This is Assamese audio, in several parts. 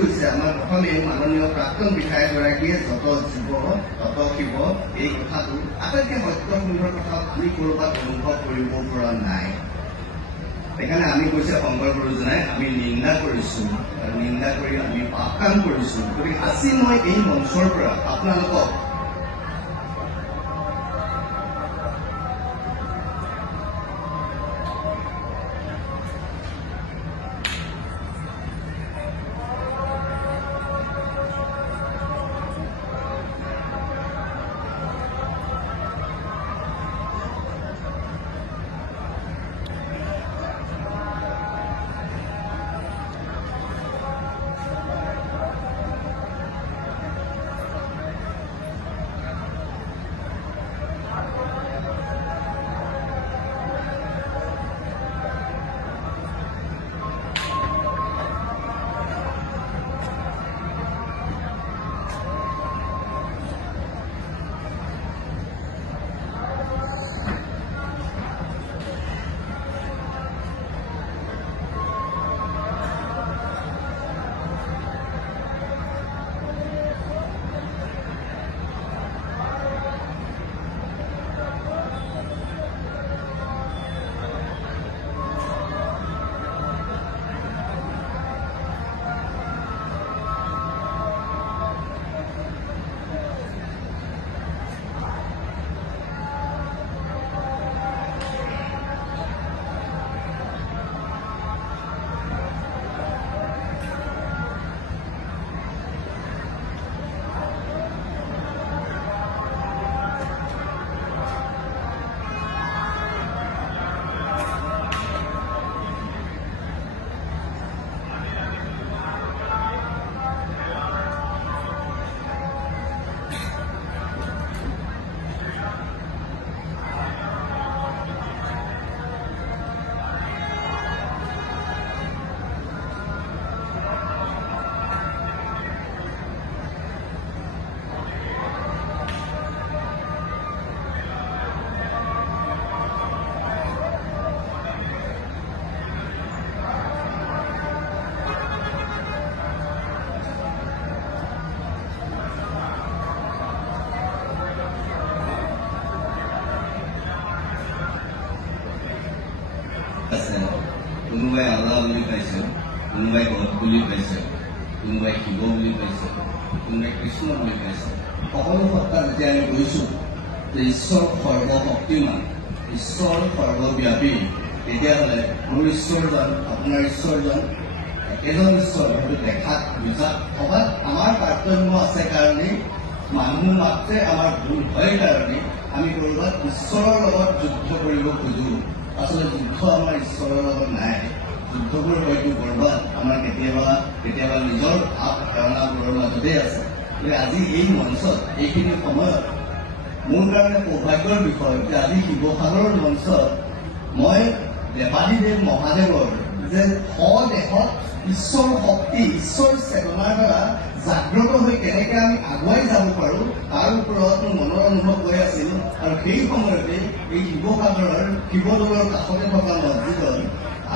গৈছে আমাৰ প্ৰথমে মাননীয় প্ৰাক্তন বিধায়কগৰাকীয়ে যত জীৱ তত শিৱ এই কথাটো আটাইতকৈ সত্য সুন্দৰ কথা আমি ক'ৰবাত অনুভৱ কৰিব পৰা নাই। সেইকাৰণে আমি কৈছে শংকৰ গুৰুজনাই আমি নিন্দা কৰিছো আৰু নিন্দা কৰি আমি পাপ কাম কৰিছো। গতিকে আজি মই এই মঞ্চৰ পৰা আপোনালোকক কোনোবাই আল্লাহ বুলি পাইছে, কোনোবাই গড বুলি পাইছে, কোনোবাই শিৱ বুলি পাইছে, কোনোবাই কৃষ্ণ বুলি পাইছে। সকলো সত্তা যেতিয়া আমি কৈছো যে ঈশ্বৰ সৰ্বশক্তিমান, ঈশ্বৰ সৰ্বব্যাপী, তেতিয়াহ'লে মোৰ ঈশ্বৰজন আপোনাৰ ঈশ্বৰজন একেজন ঈশ্বৰ হয়তো দেখাত বুজাত ক'ৰবাত আমাৰ তাৰতম্য আছে কাৰণে, মানুহ মাত্ৰে আমাৰ ভুল হয় কাৰণে আমি ক'ৰবাত ঈশ্বৰৰ লগত যুদ্ধ কৰিব খোজো। আচলতে যুদ্ধ আমাৰ ঈশ্বৰৰ লগত নাই। যুদ্ধবোৰ হয়তো ক'ৰবাত আমাৰ কেতিয়াবা নিজৰ ভাৱ ধাৰণাবোৰৰ মাজতে আছে। গতিকে আজি এই মঞ্চত এইখিনি সময়ত মোৰ কাৰণে সৌভাগ্যৰ বিষয় যে আজি শিৱসাগৰৰ মঞ্চত মই দেৱাদিদেৱ মহাদেৱৰ যে দেশত ঈশ্বৰ শক্তি, ঈশ্বৰ চেতনাৰ দ্বাৰা জাগ্ৰত হৈ কেনেকৈ আমি আগুৱাই যাব পাৰোঁ তাৰ ওপৰত মোৰ মনৰ অনুভৱ হৈ আছিল। আৰু সেই সময়তে এই শিৱসাগৰৰ শিৱদৌলৰ কাষতে থকা মছজিদত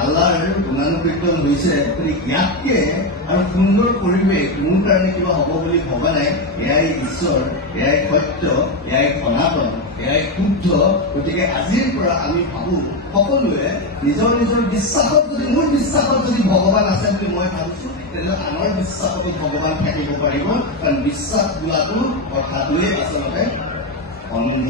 আল্লাহৰ গুণানুকীৰ্তন হৈছে। ইয়াতকে আৰু সুন্দৰ পৰিৱেশ মোৰ কাৰণে কিবা হ'ব বুলি ভবা নাই। এয়াই ঈশ্বৰ, এয়াই সত্য, এয়াই সনাতন, এয়াই শুদ্ধ। গতিকে আজিৰ পৰা আমি ভাবোঁ সকলোৱে নিজৰ নিজৰ বিশ্বাসত, যদি মোৰ বিশ্বাসত যদি ভগৱান আছে বুলি মই ভাবিছোঁ, তেনেহ'লে আনৰ বিশ্বাসতো ভগৱান থাকিব পাৰিব। কাৰণ বিশ্বাস বোলাটো কথাটোৱেই আচলতে অন্ধ।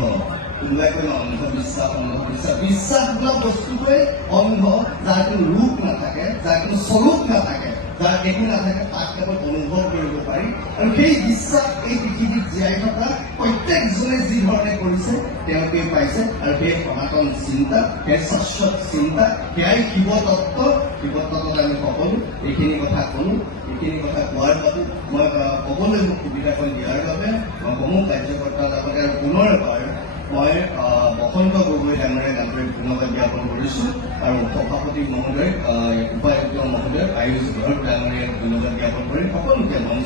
কোনোবাই কয় অন্ধবিশ্বাস, অন্ধবিশ্বাস। বিশ্বাস বোলা বস্তুটোৱে অন্ধ, যাৰ কোনো ৰূপ নাথাকে, যাৰ কোনো স্বৰূপ নাথাকে, যাৰ একো নাথাকে, তাক কেৱল অনুভৱ কৰিব পাৰি। আৰু সেই বিশ্বাস এই পৃথিৱীত জীয়াই থকা প্ৰত্যেকজনে যি ধৰণে কৰিছে তেওঁলোকে পাইছে। আৰু সেই সনাতন চিন্তা, সেই শাশ্বত চিন্তা, সেয়াই শিৱতত্ত্ব। শিৱতত্ত্বত আমি সকলো এইখিনি কথা ক'লো। এইখিনি কথা কোৱাৰ বাবে মই ক'বলৈ মোক সুবিধাখন দিয়াৰ বাবে মই সমূহ কাৰ্যকৰ্তাৰ লগতে আৰু পুনৰ এবাৰ মই বসন্ত গগৈ ডাঙৰীয়াক আন্তৰিক ধন্যবাদ জ্ঞাপন কৰিছোঁ। আৰু সভাপতি মহোদয়, উপায়ুক্ত মহোদয়, আয়ুষ ঘৰ ডাঙৰীয়াক ধন্যবাদ জ্ঞাপন কৰি সকলোকে